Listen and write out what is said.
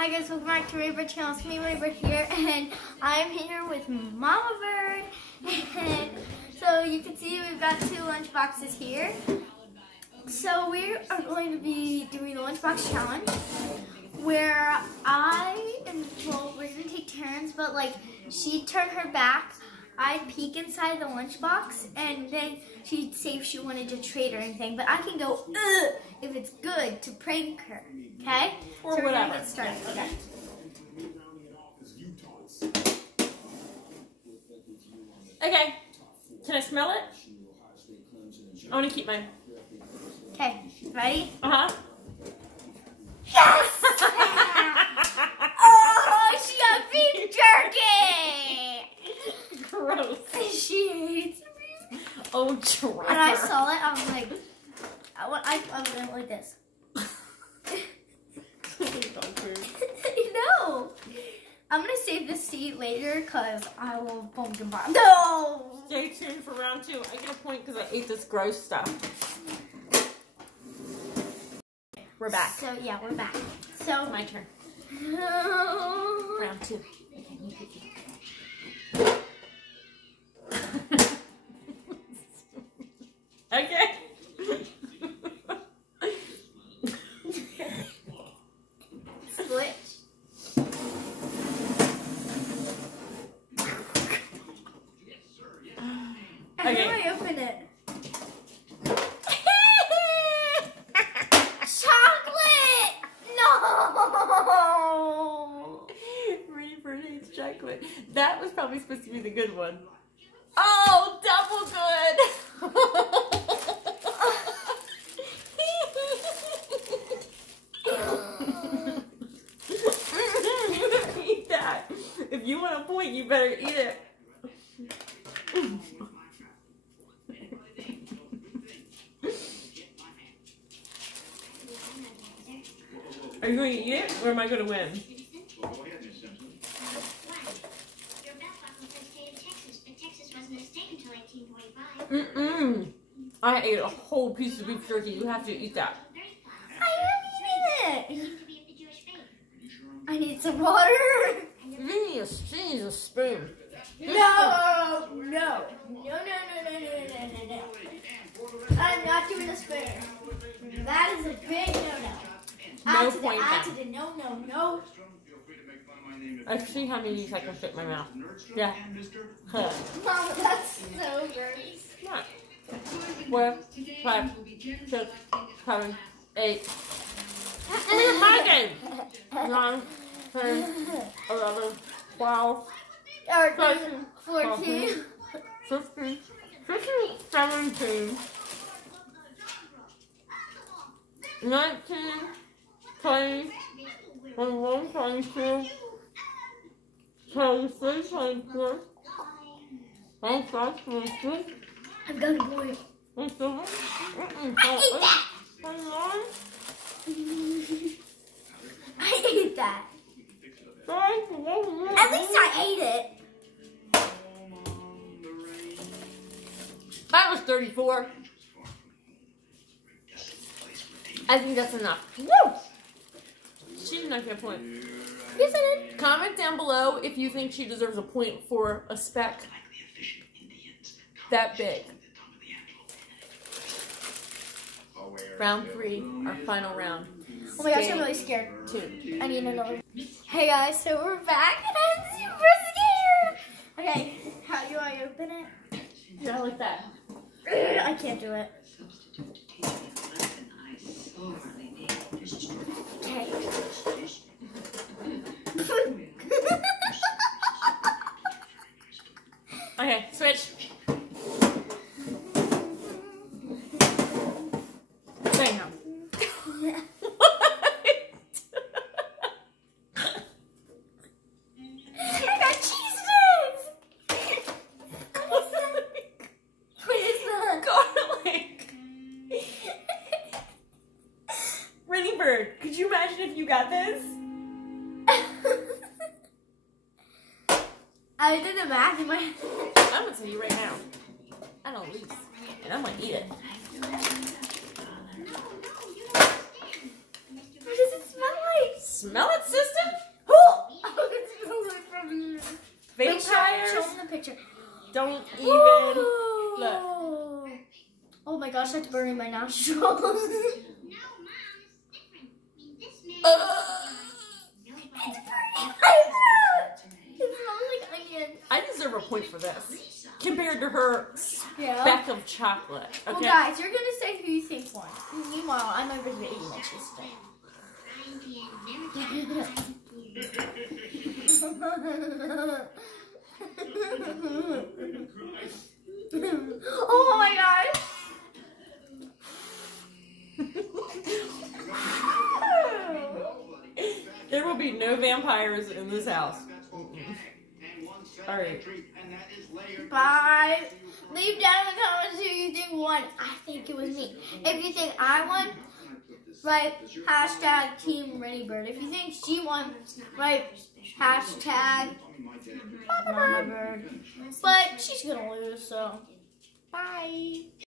Hi guys, welcome back to Wrenie Bird channel. It's me, Wrenie Bird here, and I'm here with Momma Bird. And so you can see we've got two lunchboxes here. So we are going to be doing the lunchbox challenge, where we're going to take turns, but like she'd turn her back, I'd peek inside the lunchbox, and then she'd say if she wanted to trade or anything. But I can go, ugh, if it's good, to prank her, okay? Or so whatever. We're gonna get started. Okay. Okay. Can I smell it? I want to keep mine. Okay, ready? Uh-huh. Yes! Oh, she got beef jerky! Gross. She hates beef. Oh, Trevor. When I saw it, I was like, I went like this. No! I'm gonna save this seat later because I will pumpkin pie. No! Stay tuned for round 2. I get a point because I ate this gross stuff. We're back. So, yeah, we're back. So, My turn. no. Round 2. Okay. Switch. How do I open it? Chocolate! No! Wrenie Bird hates chocolate. That was probably supposed to be the good one. Oh, double good! You better eat that. If you want a point, you better eat it. Are you going to eat it, or am I going to win? I ate a whole piece of beef jerky. You have to eat that. I haven't eaten it. I need some water. You need a spoon. No. I'm not doing a spoon. That is a big no-no. No point then. No. I see how many of these I can fit in my mouth. Yeah. Huh. Mama, that's so gross. What? 4, 5, 6, 7, 8. Look at my game. 9, 10, 11, 12, 13, 14. 15, 17, 19, 20, 21, 22, 23, 24, 25, 26, I've got a boy. 27, I ate that. At least I ate it. That was 34. I think that's enough. Woo! She did not get a point. Yes, I did. Comment down below if you think she deserves a point for a speck that big. Round 3, our final round. Oh my gosh, I'm really scared. 2. I need another. Hey guys, so we're back and I'm super scared. Okay, how do I open it? Yeah, like that. I can't do it. Okay. Okay, switch. Bam. I got cheese sticks! What is that? Garlic. Wrenie Bird, could you imagine if you got this? I did the math in my head. I'm gonna tell you right now. I don't least, and I'm gonna eat it. What does it smell like? Smell it, sister? picture. Don't even Ooh. look. Oh my gosh, that's burning my nostrils. It smells like onion. I deserve a point for this compared to her speck of chocolate. Okay. Well, guys, you're gonna say who you think won. Meanwhile, I'm over here eating my cheese stick. Oh my gosh! There will be no vampires in this house. All right. Bye. Leave down in the comments who you think won. I think it was me. If you think I won, write hashtag Team Wrenie Bird. If you think she won, write hashtag Momma Bird. But she's gonna lose, so bye.